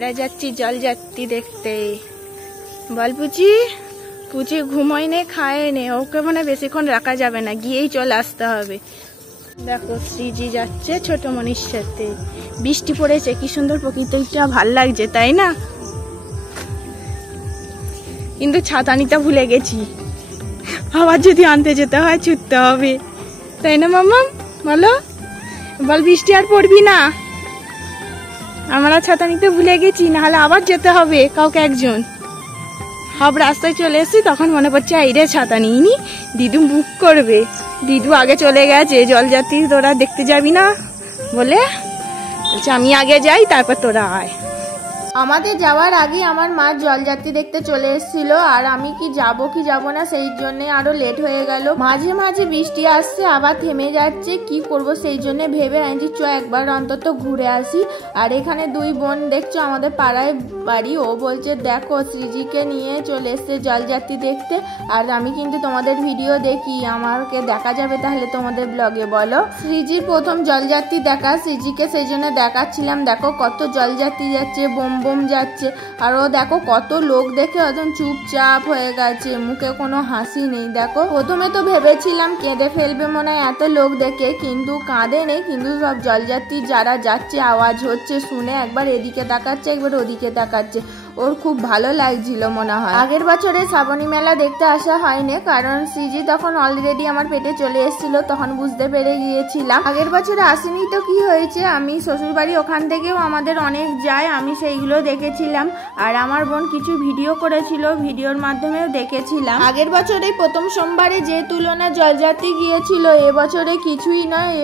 আমরা যাচ্ছি জলযাত্রী দেখতে। বল পুচি, পুচি ঘুমোয় নে, খায় নে, ওকে মানে বেশিক্ষণ রাখা যাবে না, গিয়েই চলে আসতে হবে। দেখো শ্রীজি যাচ্ছে ছোট মনির সাথে। বৃষ্টি পড়েছে, কি সুন্দর প্রকৃতিটা, ভাল লাগছে তাই না? কিন্তু ছাতা নিতে ভুলে গেছি, আবার যদি আনতে যেতে হয় ছুটতে হবে, তাই না মাম্মা? বলো, বল বৃষ্টি আর পড়বি না। আমরা ছাতা নিতে ভুলে গেছি, নাহলে আবার যেতে হবে কাউকে একজন। সব রাস্তায় চলে এসেছি, তখন মনে পড়ছে এই রে ছাতা নিইনি, দিদু বুক করবে। দিদু আগে চলে গেছে, জলযাত্রী তোরা দেখতে যাবি না বলে বলছে আমি আগে যাই, তারপর তোরা আয়। আমাদের যাওয়ার আগে আমার মা জলযাত্রী দেখতে চলে এসেছিল, আর আমি কি যাব না সেই জন্য আরো লেট হয়ে গেল। মাঝে মাঝে বৃষ্টি আসছে, আবার থেমে যাচ্ছে, কি করব সেই জন্য ভেবে আনছি চ একবার অন্তত ঘুরে আসি। আর এখানে দুই বোন দেখছো, আমাদের পাড়ায় বাড়ি। ও বলছে দেখো শ্রীজিকে নিয়ে চলে এসছে জলযাত্রী দেখতে, আর আমি কিন্তু তোমাদের ভিডিও দেখি, আমাকে দেখা যাবে তাহলে তোমাদের ব্লগে। বলো, শ্রীজির প্রথম জলযাত্রী দেখা, শ্রীজিকে সেই জন্য দেখাচ্ছিলাম। দেখো কত জলযাত্রী যাচ্ছে, বোম বোম যাচ্ছে, আর ও দেখো কত লোক দেখে একদম চুপচাপ হয়ে গেছে, মুখে কোনো হাসি নেই। দেখো প্রথমে তো ভেবেছিলাম কেঁদে ফেলবে মনে হয় এত লোক দেখে, কিন্তু কাঁদে নেই। কিন্তু সব জলযাত্রী যারা যাচ্ছে আওয়াজ হচ্ছে শুনে একবার এদিকে তাকাচ্ছে, একবার ওদিকে তাকাচ্ছে, ওর খুব ভালো লাগছিল মনে হয়। আগের বছরে শ্রাবণী মেলা দেখতে আসা হয়নি, কারণ শ্রীজি তখন অলরেডি আমার পেটে চলে এসেছিল, তখন বুঝতে পেরে গিয়েছিলাম। আগের বছরে আসেনি তো কি হয়েছে, আমি শ্বশুর বাড়ি ওখান থেকেও আমাদের অনেক যায়, আমি সেইগুলো দেখেছিলাম। আর আমার বোন কিছু ভিডিও করেছিল, ভিডিওর মাধ্যমেও দেখেছিলাম। আগের বছরে প্রথম সোমবারে যে তুলনা জলযাত্রী গিয়েছিল, এবছরে কিছুই নয়,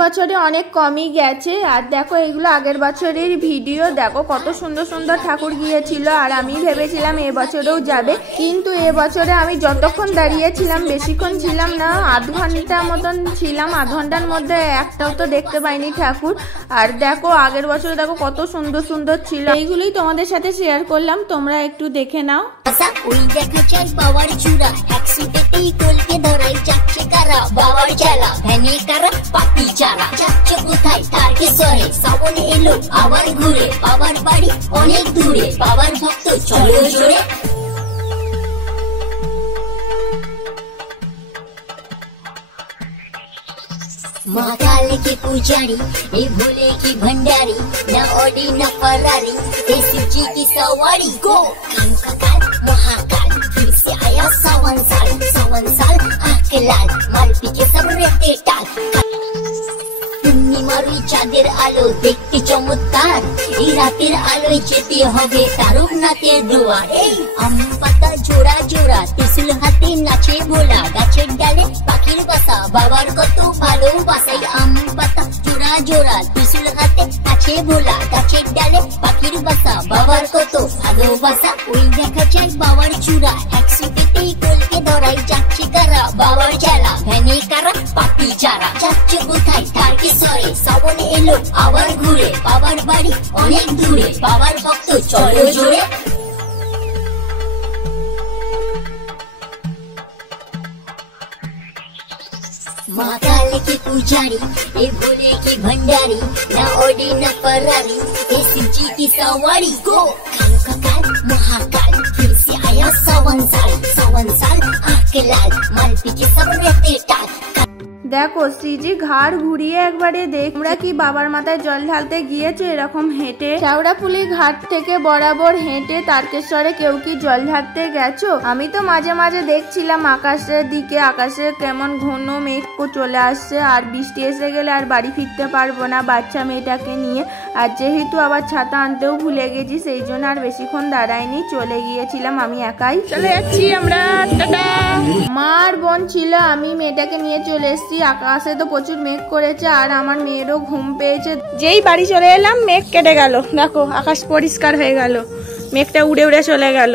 বছরে অনেক কমই গেছে। আর দেখো এগুলো আগের বছরের ভিডিও, দেখো কত সুন্দর সুন্দর ঠাকুর গিয়েছিল। আর আমি ভেবেছিলাম এবছরেও যাবে, কিন্তু এবছরে আমি যতক্ষণ দাঁড়িয়েছিলাম, বেশিক্ষণ ছিলাম না, আধ ঘন্টা মতন ছিলাম, আধ ঘন্টার মধ্যে একটাও তো দেখতে পাইনি ঠাকুর। আর দেখো আগের বছরে দেখো কত সুন্দর সুন্দর ছিল, এইগুলোই তোমাদের সাথে শেয়ার করলাম, তোমরা একটু দেখে নাও। ওই দেখা চাই বাবার চূড়া, একসিটেই কলকে ধরাই যাচ্ছে কারা, বাবার চালা ভ্যানে কারা পাপি চালা, যাচ্ছে কোথায় তারকেশ্বরে, শ্রাবণ এলো আবার ঘুরে, বাবার বাড়ি অনেক দূরে, বাবার ভক্ত চলো জোরে। माँ काल के पुजारी, ये भोले की भंडारी, न ओडी न फरारी, ये शिव जी की सवारी। गो काल का काल महाकाल, फिर से आया सावन साल आँख लाल, मालपी के सब रहते टाल। পূর্ণিমারই চাঁদের আলো দেখতে চমৎকার, এই রাতের আলোয় যেতে হবে তারকনাথের দুয়ার। এই আম পাতা জোড়া জোড়া, ত্রিশূল হাতে নাচে ভোলা, গাছের ডালে পাখির বাসা, বাবার কত ভালোবাসাই। আম পাতা জোড়া জোড়া, ত্রিশূল হাতে নাচে ভোলা, গাছের ডালে পাখির বাসা, বাবার কত ভালোবাসা। ওই দেখা যায় বাবার চূড়া, একসিটেই কলকে ধরাই যাচ্ছে কারা, বাবার চালা ভ্যানে কারা পাপি চারা, যাচ্ছে কোথায় তারকেশ্বরে, শ্রাবণ এলো আবার ঘুরে, বাবার বাড়ি অনেক দূরে, বাবার ভক্ত চলো জোরে। माँ काल की पुजारी, ये भोले की भंडारी, न ओडी न फरारी, ये शिव जी की सवारी। गो काल का काल महाकाल, फिर से आया सावन साल आँख लाल, मालपी के सब रहते टाल। দেখো শ্রীজি ঘাড় ঘুরিয়ে একবারে দেখ, তোমরা কি বাবার মাথায় জল ঢালতে গিয়েছো এরকম হেঁটে? শেওড়াফুলি ঘাট থেকে বরাবর হেঁটে তারকেশ্বরে কেউ কি জল ঢালতে গেছো? আমি তো মাঝে মাঝে দেখছিলাম আকাশের দিকে, আকাশে কেমন ঘন মেঘ চলে আসছে, আর বৃষ্টি এসে গেলে আর বাড়ি ফিরতে পারবো না বাচ্চা মেয়েটাকে নিয়ে। আর যেহেতু আবার ছাতা আনতেও ভুলে গেছি, সেই জন্য আর বেশিক্ষণ দাঁড়াইনি, চলে গিয়েছিলাম আমি একাই। চলে যাচ্ছি আমরা, টাটা। মার বোন ছিল, আমি মেয়েটাকে নিয়ে চলে এসেছি। আকাশে তো প্রচুর মেঘ করেছে, আর আমার মেয়েরও ঘুম পেয়েছে। যেই বাড়ি চলে এলাম মেঘ কেটে গেল, দেখো আকাশ পরিষ্কার হয়ে গেল, মেঘটা উড়ে উড়ে চলে গেল।